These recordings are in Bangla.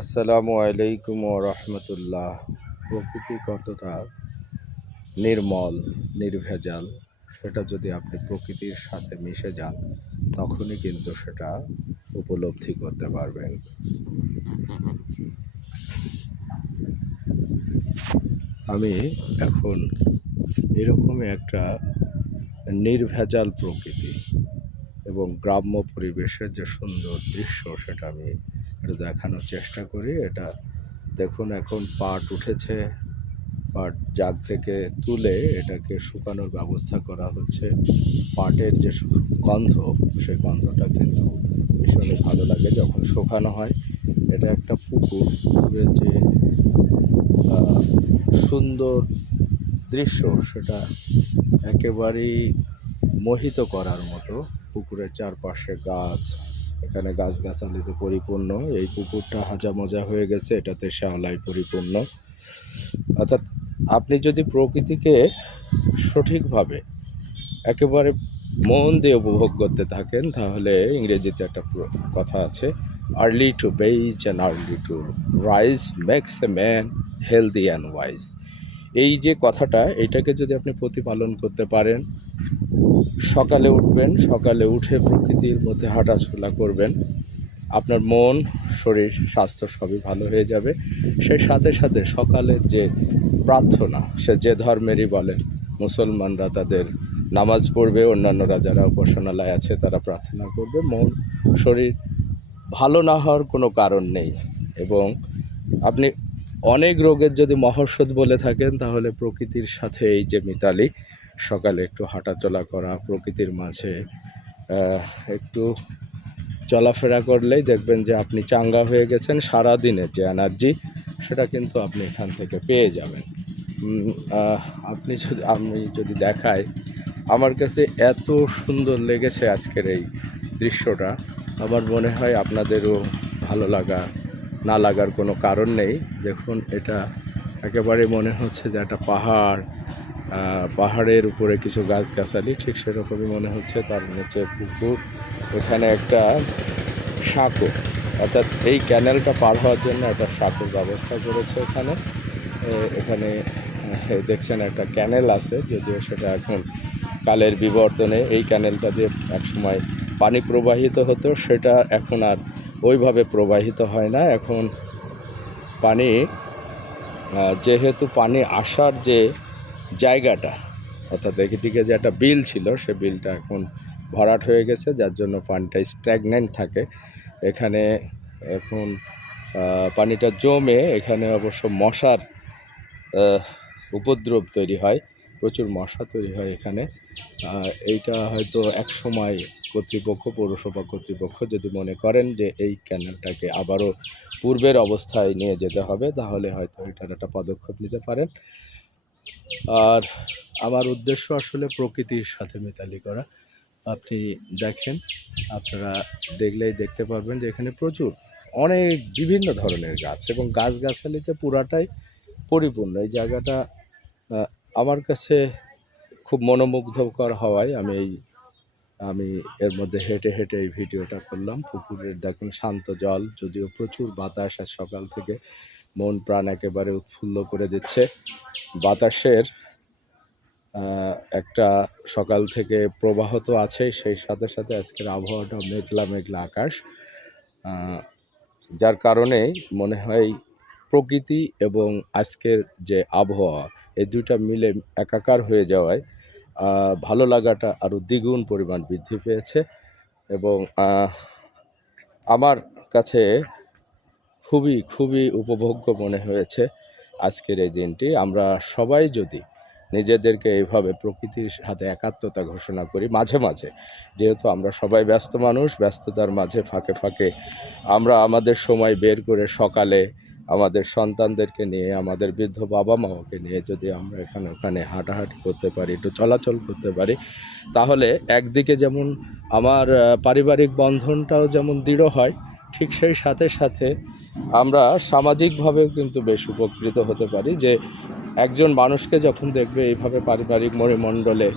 আসসালামু আলাইকুম ওয়া রাহমাতুল্লাহ। প্রকৃতি কতটা নির্মল, নির্ভেজাল সেটা যদি আপনি প্রকৃতির সাথে মিশে যান তখনই কিন্তু সেটা উপলব্ধি করতে পারবেন। আমি এখন এরকমই একটা নির্ভেজাল প্রকৃতি এবং গ্রাম্য পরিবেশের যে সুন্দর দৃশ্য সেটা আমি একটু দেখানোর চেষ্টা করি। এটা দেখুন, এখন পাট উঠেছে, পাট জাগ থেকে তুলে এটাকে শুকানোর ব্যবস্থা করা হচ্ছে। পাটের যে গন্ধ, সেই গন্ধটা কিন্তু ভীষণই ভালো লাগে যখন শুকানো হয়। এটা একটা পুকুর, পুকুরের যে সুন্দর দৃশ্য সেটা একেবারেই মোহিত করার মতো। পুকুরের চারপাশে গাছ, এখানে গাছগাছালিতে পরিপূর্ণ। এই পুকুরটা হাজা মজা হয়ে গেছে, এটাতে শ্যাওলায় পরিপূর্ণ। অর্থাৎ আপনি যদি প্রকৃতিকে সঠিকভাবে একেবারে মন দিয়ে উপভোগ করতে থাকেন তাহলে ইংরেজিতে একটা কথা আছে, early to bed and early to rise makes a man healthy and wise. এই যে কথাটা, এইটাকে যদি আপনি প্রতিপালন করতে পারেন, সকালে উঠবেন, সকালে উঠে প্রকৃতির মধ্যে হাঁটাচলা করবেন, আপনার মন, শরীর, স্বাস্থ্য সবই ভালো হয়ে যাবে। সেই সাথে সাথে সকালের যে প্রার্থনা, সে যে ধর্মেরই বলেন, মুসলমানরা তাদের নামাজ পড়বে, অন্যান্যরা যারা উপাসনালয় আছে তারা প্রার্থনা করবে। মন, শরীর ভালো না হওয়ার কোনো কারণ নেই। এবং আপনি অনেক রোগের যদি মহৌষধ বলে থাকেন তাহলে প্রকৃতির সাথে এই যে মিতালি, সকালে একটু হাঁটাচলা করা, প্রকৃতির মাঝে একটু চলাফেরা করলেই দেখবেন যে আপনি চাঙ্গা হয়ে গেছেন। সারাদিনের যে এনার্জি সেটা কিন্তু আপনি এখান থেকে পেয়ে যাবেন। আমি যদি দেখাই, আমার কাছে এত সুন্দর লেগেছে আজকের এই দৃশ্যটা, আমার মনে হয় আপনাদেরও ভালো না লাগার কোনো কারণ নেই। দেখুন, এটা একেবারে মনে হচ্ছে যে একটা পাহাড়, পাহাড়ের উপরে কিছু গাছগাছালি, ঠিক সেরকমই মনে হচ্ছে। তার নিচে পুকুর, এখানে একটা সাঁকো, অর্থাৎ এই ক্যানেলটা পার হওয়ার জন্য একটা সাঁকোর ব্যবস্থা করেছে এখানে। এখানে দেখছেন একটা ক্যানেল আছে, যদিও সেটা এখন কালের বিবর্তনে এই ক্যানেলটা দিয়ে একসময় পানি প্রবাহিত হতো, সেটা এখন আর ওইভাবে প্রবাহিত হয় না। এখন পানি, যেহেতু পানি আসার যে জায়গাটা, অর্থাৎ এদিকে যে একটা বিল ছিল, সে বিলটা এখন ভরাট হয়ে গেছে, যার জন্য পানিটা স্ট্যাগন্যান্ট থাকে এখানে। এখন পানিটা জমে এখানে অবশ্য মশার উপদ্রব তৈরি হয়, প্রচুর মশা তৈরি হয় এখানে। এইটা হয়তো এক সময় কর্তৃপক্ষ, পৌরসভা কর্তৃপক্ষ যদি মনে করেন যে এই ক্যানেলটাকে আবারও পূর্বের অবস্থায় নিয়ে যেতে হবে, তাহলে হয়তো এটার একটা পদক্ষেপ নিতে পারেন। আর আমার উদ্দেশ্য আসলে প্রকৃতির সাথে মিতালি করা। আপনি দেখেন, আপনারা দেখলেই দেখতে পারবেন যে এখানে প্রচুর অনেক বিভিন্ন ধরনের গাছ এবং গাছগাছালিতে পুরাটাই পরিপূর্ণ। এই জায়গাটা আমার কাছে খুব মনোমুগ্ধকর হওয়ায় আমি এর মধ্যে হেঁটে হেঁটে এই ভিডিওটা করলাম। পুকুরের দেখুন শান্ত জল, যদিও প্রচুর বাতাস, আর সকাল থেকে মন প্রাণ একেবারে উৎফুল্ল করে দিচ্ছে। বাতাসের একটা সকাল থেকে প্রবাহ তো আছে, সেই সাথে সাথে আজকের আবহাওয়াটা মেঘলা মেঘলা আকাশ, যার কারণে মনে হয় প্রকৃতি এবং আজকের যে আবহাওয়া, এই দুইটা মিলে একাকার হয়ে যাওয়ায় ভালো লাগাটা আরও দ্বিগুণ পরিমাণ বৃদ্ধি পেয়েছে। এবং আমার কাছে খুবই খুবই উপভোগ্য মনে হয়েছে আজকের এই দিনটি। আমরা সবাই যদি নিজেদেরকে এইভাবে প্রকৃতির সাথে একাত্মতা ঘোষণা করি মাঝে মাঝে, যেহেতু আমরা সবাই ব্যস্ত মানুষ, ব্যস্ততার মাঝে ফাঁকে ফাঁকে আমরা আমাদের সময় বের করে সকালে আমাদের সন্তানদেরকে নিয়ে, আমাদের বৃদ্ধ বাবা মাকে নিয়ে যদি আমরা এখানে ওখানে হাঁটাহাঁটি করতে পারি, একটু চলাচল করতে পারি, তাহলে একদিকে যেমন আমার পারিবারিক বন্ধনটাও যেমন দৃঢ় হয়, ঠিক সেই সাথে সাথে আমরা সামাজিকভাবেও কিন্তু বেশ উপকৃত হতে পারি। যে একজন মানুষকে যখন দেখবে এইভাবে পারিবারিক পরিমণ্ডলে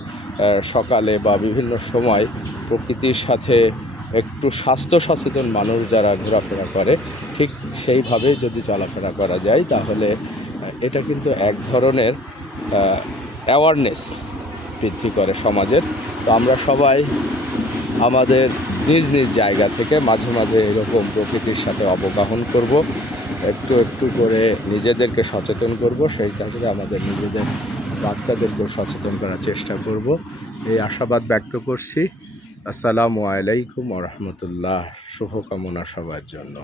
সকালে বা বিভিন্ন সময় প্রকৃতির সাথে একটু স্বাস্থ্য সচেতন মানুষ যারা ঘোরাফেরা করে ঠিক সেইভাবে যদি চলাফেরা করা যায় তাহলে এটা কিন্তু এক ধরনের অ্যাওয়ারনেস বৃদ্ধি করে সমাজের। তো আমরা সবাই আমাদের নিজ নিজ জায়গা থেকে মাঝে মাঝে এরকম প্রকৃতির সাথে অবগাহন করব, একটু একটু করে নিজেদেরকে সচেতন করব, সেই কাজে আমাদের নিজেদের বাচ্চাদেরকেও সচেতন করার চেষ্টা করব, এই আশাবাদ ব্যক্ত করছি। আসসালামু আলাইকুম ওয়া রাহমাতুল্লাহ। শুভকামনা সবার জন্য।